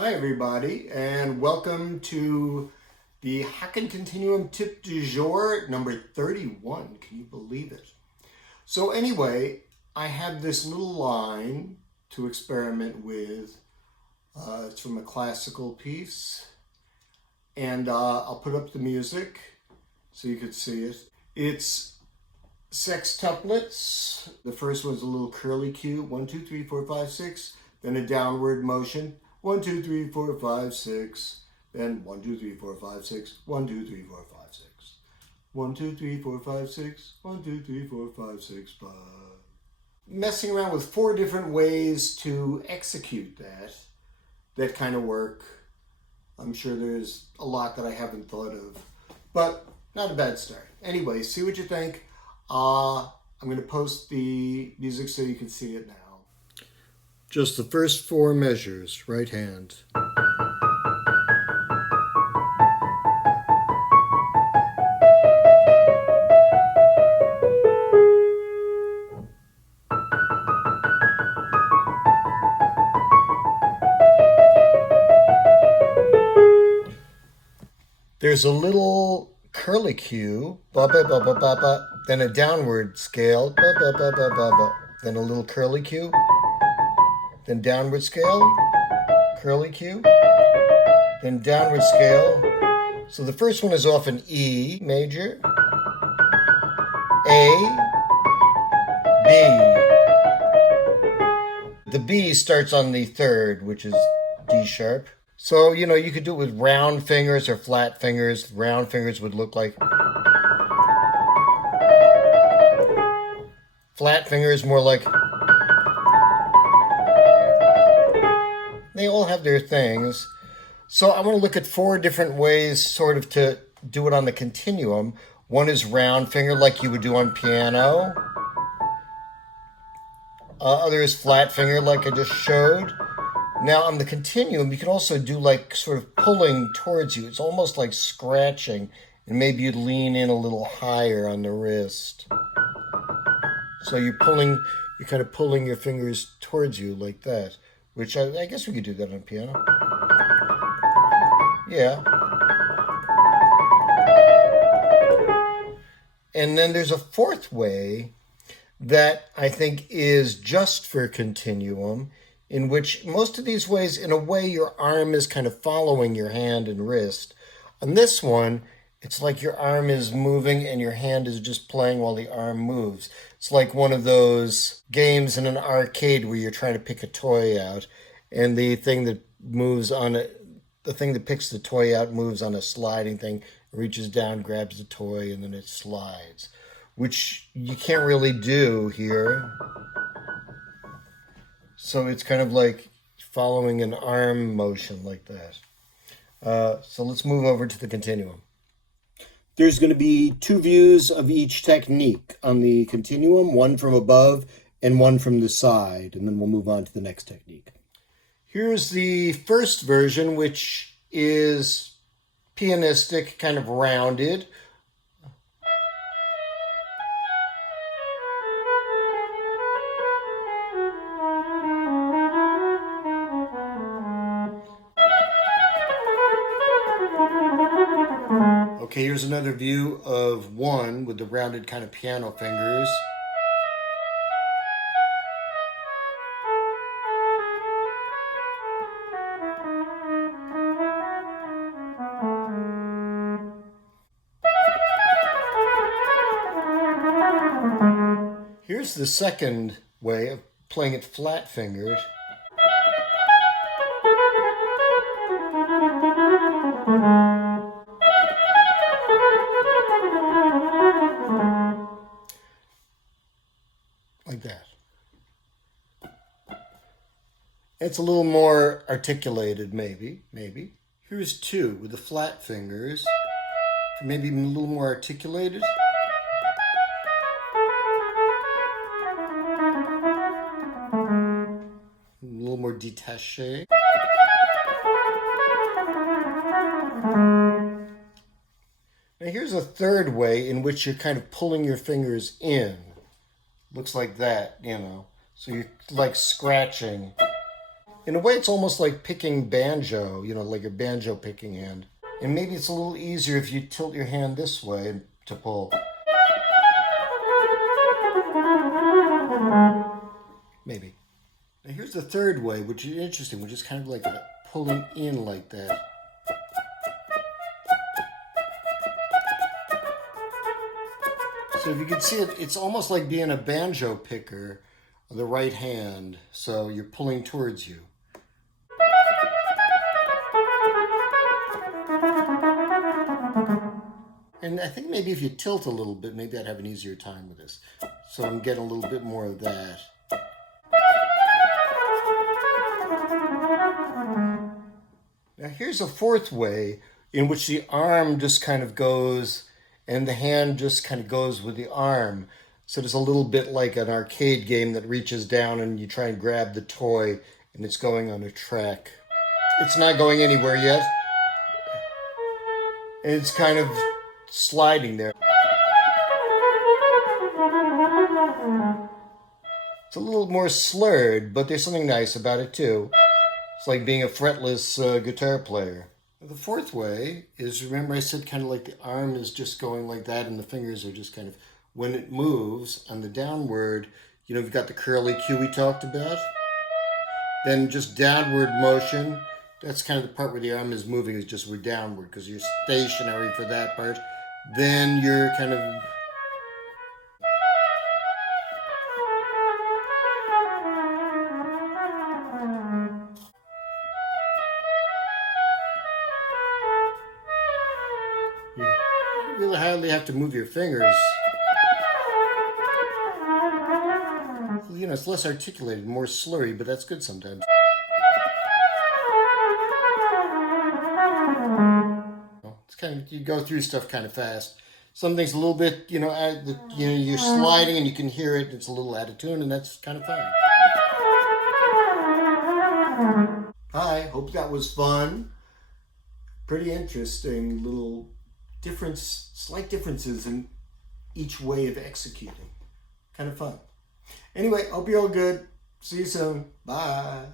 Hi everybody, and welcome to the Haken Continuum tip du jour number 31. Can you believe it? So anyway, I have this little line to experiment with. It's from a classical piece, and I'll put up the music so you can see it. It's sextuplets. The first one's a little curlicue, 1, 2, 3, 4, 5, 6, then a downward motion. 1, 2, 3, 4, 5, 6. Then 1, 2, 3, 4, 5, 6. 1, 2, 3, 4, 5, 6. 1, 2, 3, 4, 5, 6. 1, 2, 3, 4, 5, 6, 5. Messing around with 4 different ways to execute that kind of work. I'm sure there's a lot that I haven't thought of, but not a bad start. Anyway, see what you think. I'm going to post the music so you can see it now. Just the first 4 measures, right hand. There's a little curlicue, ba ba ba ba ba ba, then a downward scale, ba ba ba ba ba ba, then a little curlicue. Then downward scale, curlicue, then downward scale. So the first one is off an E major, A, B. The B starts on the 3rd, which is D sharp. So, you could do it with round fingers or flat fingers. Round fingers would look like. Flat fingers more like. They all have their things. So I want to look at 4 different ways sort of to do it on the continuum. One is round finger like you would do on piano. Other is flat finger like I just showed. Now on the continuum, you can also do like sort of pulling towards you. It's almost like scratching, and maybe you'd lean in a little higher on the wrist. So you're kind of pulling your fingers towards you like that. Which I guess we could do that on piano. Yeah. And then there's a 4th way that I think is just for continuum, in which most of these ways, in a way, your arm is kind of following your hand and wrist. On this one, it's like your arm is moving and your hand is just playing while the arm moves. It's like one of those games in an arcade where you're trying to pick a toy out, and the thing that picks the toy out moves on a sliding thing, reaches down, grabs the toy, and then it slides, which you can't really do here. So it's kind of like following an arm motion like that. So let's move over to the continuum. There's going to be 2 views of each technique on the continuum, one from above and one from the side, and then we'll move on to the next technique. Here's the first version, which is pianistic, kind of rounded. Okay, here's another view of 1 with the rounded kind of piano fingers. Here's the second way of playing it flat fingered. Like that. It's a little more articulated, maybe. Here's 2 with the flat fingers, maybe a little more articulated. A little more detaché. Now here's a 3rd way in which you're kind of pulling your fingers in. Looks like that, So you're like scratching. In a way, it's almost like picking banjo, you know, like a banjo picking hand. And maybe it's a little easier if you tilt your hand this way to pull. Maybe. Now here's the third way, which is interesting, which is kind of like pulling in like that. So if you can see it, it's almost like being a banjo picker on the right hand. So you're pulling towards you. And I think maybe if you tilt a little bit, maybe I'd have an easier time with this. So I'm getting a little bit more of that. Now here's a fourth way in which the arm just kind of goes and the hand just kind of goes with the arm. So it's a little bit like an arcade game that reaches down and you try and grab the toy and it's going on a track. It's not going anywhere yet. And it's kind of sliding there. It's a little more slurred, but there's something nice about it too. It's like being a fretless guitar player. The fourth way is, remember I said kind of like the arm is just going like that and the fingers are just kind of, when it moves on the downward, you know, you've got the curlicue we talked about. Then just downward motion. That's kind of the part where the arm is moving, is just we're downward because you're stationary for that part. Then you're kind of... You really hardly have to move your fingers. You know, it's less articulated, more slurry, but that's good sometimes. It's kind of, you go through stuff kind of fast. Something's a little bit, you know, you're sliding and you can hear it. It's a little out of tune, and that's kind of fun. Hi, hope that was fun. Pretty interesting little slight differences in each way of executing. Kind of fun. Anyway, hope you're all good. See you soon. Bye.